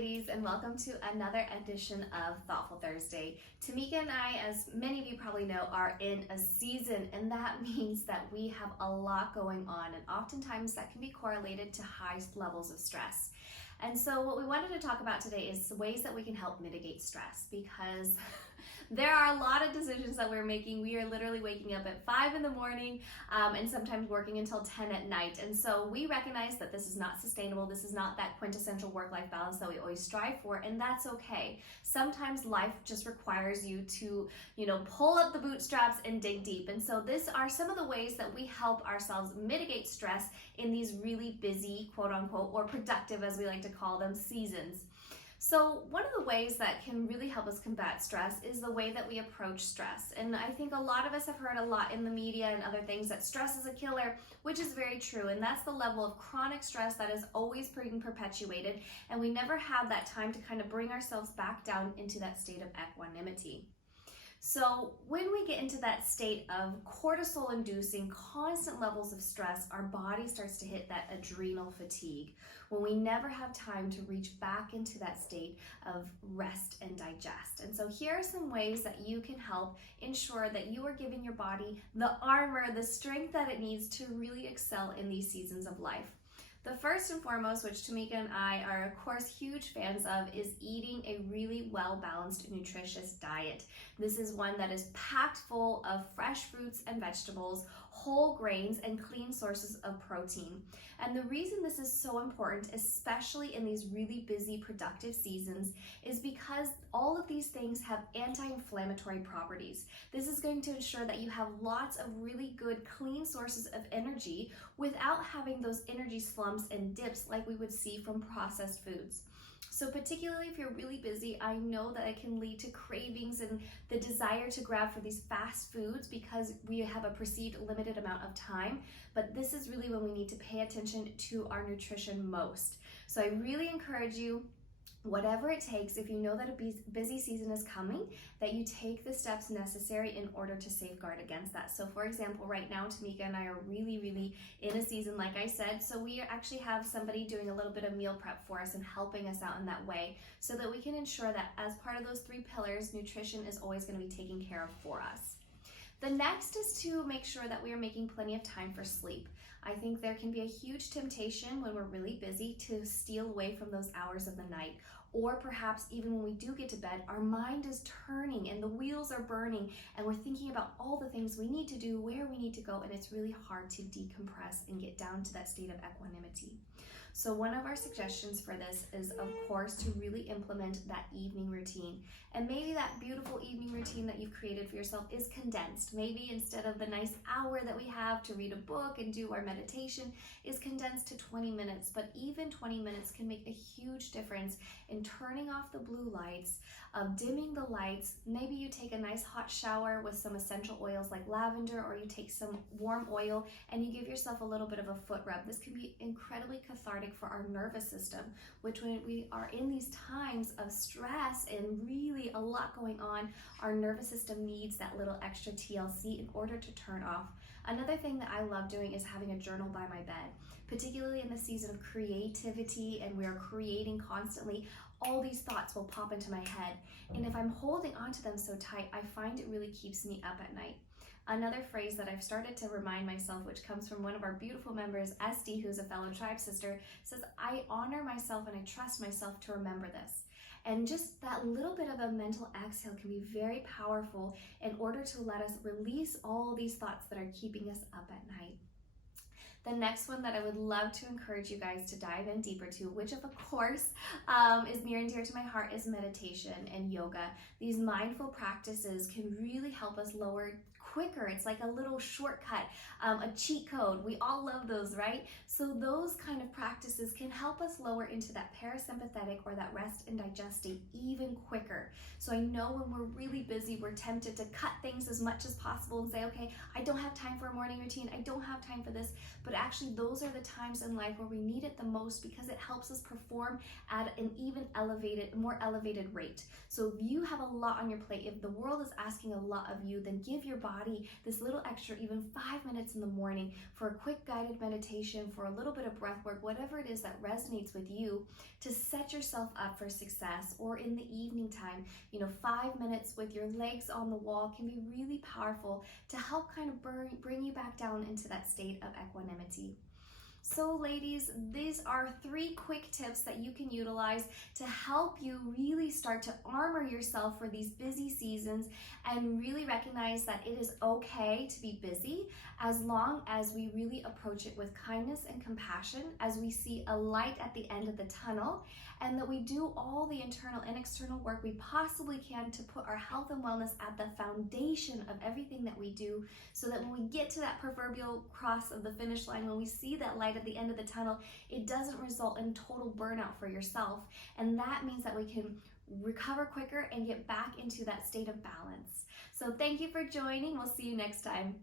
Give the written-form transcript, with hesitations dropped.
ladies, and welcome to another edition of Thoughtful Thursday. Tamika and I, as many of you probably know, are in a season, and that means that we have a lot going on, and oftentimes that can be correlated to high levels of stress. And so what we wanted to talk about today is ways that we can help mitigate stress, because there are a lot of decisions that we're making. We are literally waking up at 5 in the morning and sometimes working until 10 at night. And so we recognize that this is not sustainable. This is not that quintessential work-life balance that we always strive for, and that's okay. Sometimes life just requires you to, pull up the bootstraps and dig deep. And so these are some of the ways that we help ourselves mitigate stress in these really busy, quote unquote, or productive, as we like to call them, seasons. So one of the ways that can really help us combat stress is the way that we approach stress. And I think a lot of us have heard a lot in the media and other things that stress is a killer, which is very true. And that's the level of chronic stress that is always being perpetuated. And we never have that time to kind of bring ourselves back down into that state of equanimity. So when we get into that state of cortisol-inducing constant levels of stress, our body starts to hit that adrenal fatigue, when we never have time to reach back into that state of rest and digest. And so here are some ways that you can help ensure that you are giving your body the armor, the strength that it needs to really excel in these seasons of life. The first and foremost, which Tamika and I are of course huge fans of, is eating a really well-balanced, nutritious diet. This is one that is packed full of fresh fruits and vegetables, whole grains, and clean sources of protein. And the reason this is so important, especially in these really busy, productive seasons, is because all of these things have anti-inflammatory properties. This is going to ensure that you have lots of really good, clean sources of energy without having those energy slumps and dips like we would see from processed foods. So particularly if you're really busy, I know that it can lead to cravings and the desire to grab for these fast foods because we have a perceived limited amount of time, but this is really when we need to pay attention to our nutrition most. So I really encourage you, whatever it takes, if you know that a busy season is coming, that you take the steps necessary in order to safeguard against that. So for example, right now, Tamika and I are really in a season, like I said, so we actually have somebody doing a little bit of meal prep for us and helping us out in that way so that we can ensure that as part of those 3 pillars, nutrition is always going to be taken care of for us. The next is to make sure that we are making plenty of time for sleep. I think there can be a huge temptation when we're really busy to steal away from those hours of the night, or perhaps even when we do get to bed, our mind is turning and the wheels are burning and we're thinking about all the things we need to do, where we need to go, and it's really hard to decompress and get down to that state of equanimity. So one of our suggestions for this is, of course, to really implement that evening routine. And maybe that beautiful evening routine that you've created for yourself is condensed. Maybe instead of the nice hour that we have to read a book and do our meditation, is condensed to 20 minutes. But even 20 minutes can make a huge difference in turning off the blue lights, dimming the lights. Maybe you take a nice hot shower with some essential oils like lavender, or you take some warm oil and you give yourself a little bit of a foot rub. This can be incredibly cathartic for our nervous system, which when we are in these times of stress and really a lot going on, our nervous system needs that little extra TLC in order to turn off. Another thing that I love doing is having a journal by my bed, particularly in the season of creativity and we are creating constantly. All these thoughts will pop into my head, and if I'm holding onto them so tight, I find it really keeps me up at night. Another phrase that I've started to remind myself, which comes from one of our beautiful members, Esty, who's a fellow tribe sister, says, I honor myself and I trust myself to remember this. And just that little bit of a mental exhale can be very powerful in order to let us release all these thoughts that are keeping us up at night. The next one that I would love to encourage you guys to dive in deeper to, which of course is near and dear to my heart, is meditation and yoga. These mindful practices can really help us lower quicker. It's like a little shortcut, a cheat code. We all love those, right? So those kind of practices can help us lower into that parasympathetic or that rest and digest state even quicker. So I know when we're really busy, we're tempted to cut things as much as possible and say, okay, I don't have time for a morning routine. I don't have time for this. But but actually those are the times in life where we need it the most because it helps us perform at an even more elevated rate. So if you have a lot on your plate, if the world is asking a lot of you, then give your body this little extra, even 5 minutes in the morning for a quick guided meditation, for a little bit of breath work, whatever it is that resonates with you, to set yourself up for success. Or in the evening time, 5 minutes with your legs on the wall can be really powerful to help kind of bring you back down into that state of equanimity. So ladies, these are 3 quick tips that you can utilize to help you really start to armor yourself for these busy seasons and really recognize that it is okay to be busy as long as we really approach it with kindness and compassion, as we see a light at the end of the tunnel, and that we do all the internal and external work we possibly can to put our health and wellness at the foundation of everything that we do, so that when we get to that proverbial cross of the finish line, when we see that light at the end of the tunnel, it doesn't result in total burnout for yourself. And that means that we can recover quicker and get back into that state of balance. So thank you for joining. We'll see you next time.